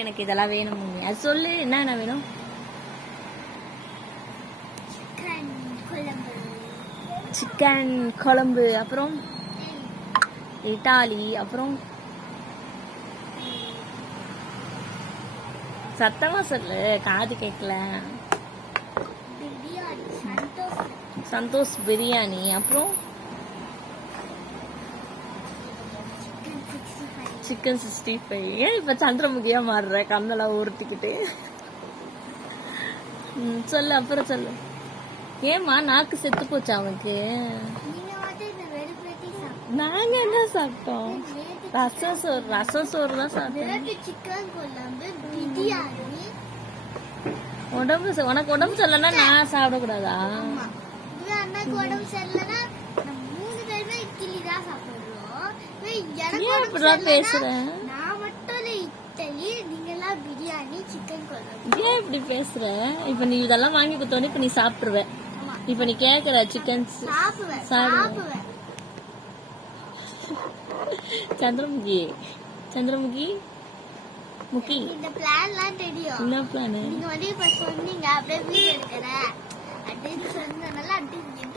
எனக்கு இதெல்லாம் வேணும். அது சொல்லு, என்ன வேணும்? சிக்கன் குழம்பு, அப்புறம் இட்டாலி, அப்புறம் சத்தமா சொல்லு, காது கேட்கல. சந்தோஷ் பிரியாணி, அப்புறம் சிக்கன் 65. ஏன் இப்ப சந்திரமுகியா மாறுற? கண்ணெல்லாம் உருட்டிக்கிட்டு சொல்லு, அப்புறம் சொல்லு. ஏமா நாக்கு செத்து போச்சா அவனுக்கு? நாங்க என்ன சாப்பிட்டோம்? ரசம் சோறு தான் சாப்பிட்டோம். உனக்கு உடம்பு சொல்லனா நான் சாப்பிட கூடாதா? பேசுறேன். ஏன் இப்படி பேசுற? இப்ப நீ இதெல்லாம் வாங்கி கொடுத்தோன்னு இப்ப நீ சாப்பிடுவ. இப்ப நீ கேக்குற சிக்கன் சாப்பிடுவ. சந்திரமுகி, சந்திரமுகி முகி, இந்த பிளான்லாம் தெரியும். என்ன பிளான்? நீங்க வந்து இப்ப சொன்னீங்க அப்படியே வீடியோ எடுக்கற அப்படின்னு சொன்னனால அப்படியே